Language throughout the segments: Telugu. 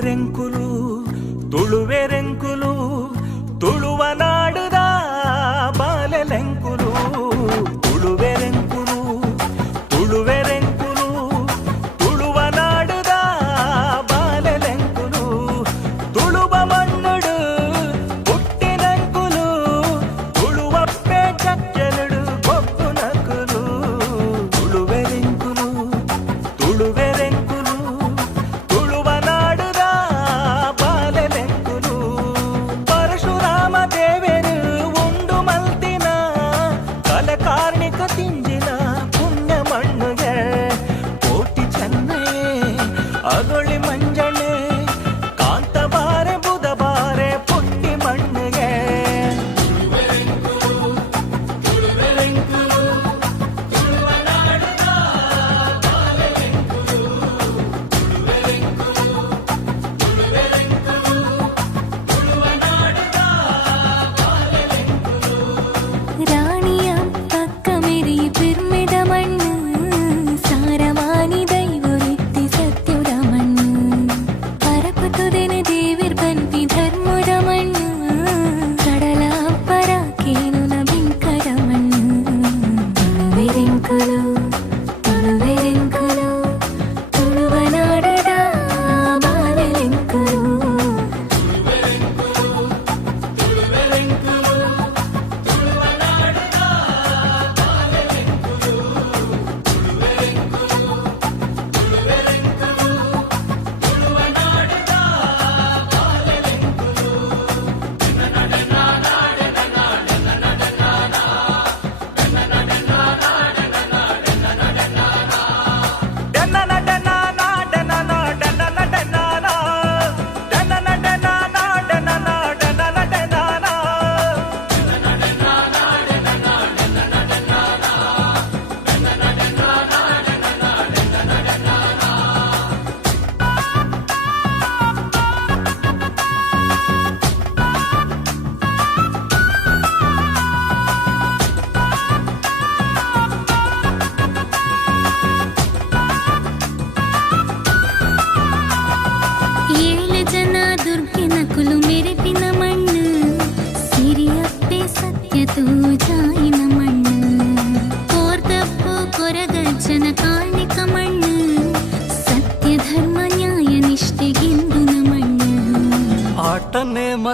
రెంకులు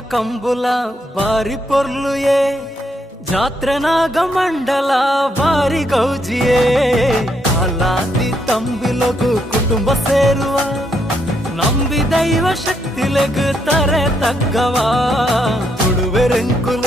కంబుల బారి పొర్లుయే ಜಾತ್ರನಾಗ ಮಂಡಲ ಬಾರಿ ಗೌಜಿಯೇ ಅಲಾದಿ ತಂಬಿಲಗು ಕುಟುಂಬ ಸೇರುವ ನಂಬಿ ದೈವ ಶಕ್ತಿಲೆಗು ತರೆ ತಗ್ಗವ ತುಳುವೆ ರೆಂಕುಲ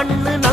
கண்ணு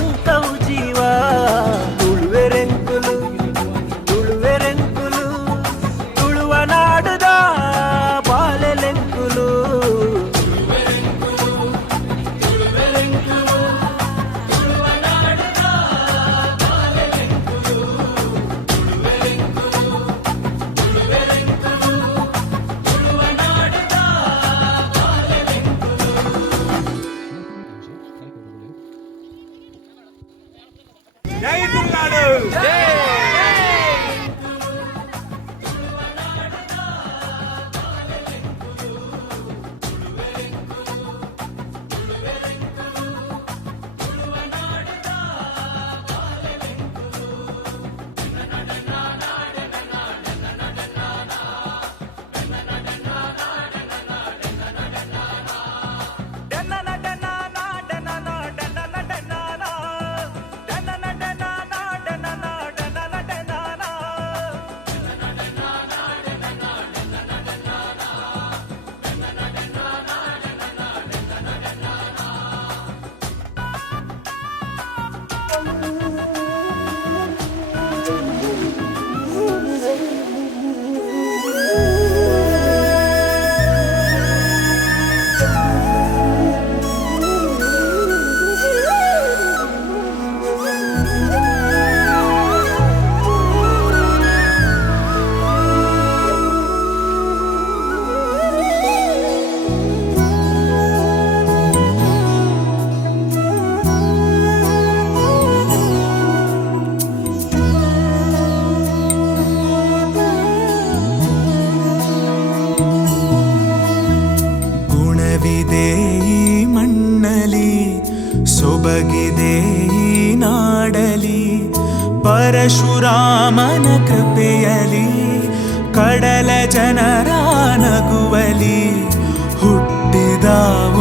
ಹುಟ್ಟಿದ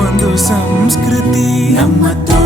ಒಂದು ಸಂಸ್ಕೃತಿ. ನಮ್ಮ ತುಳು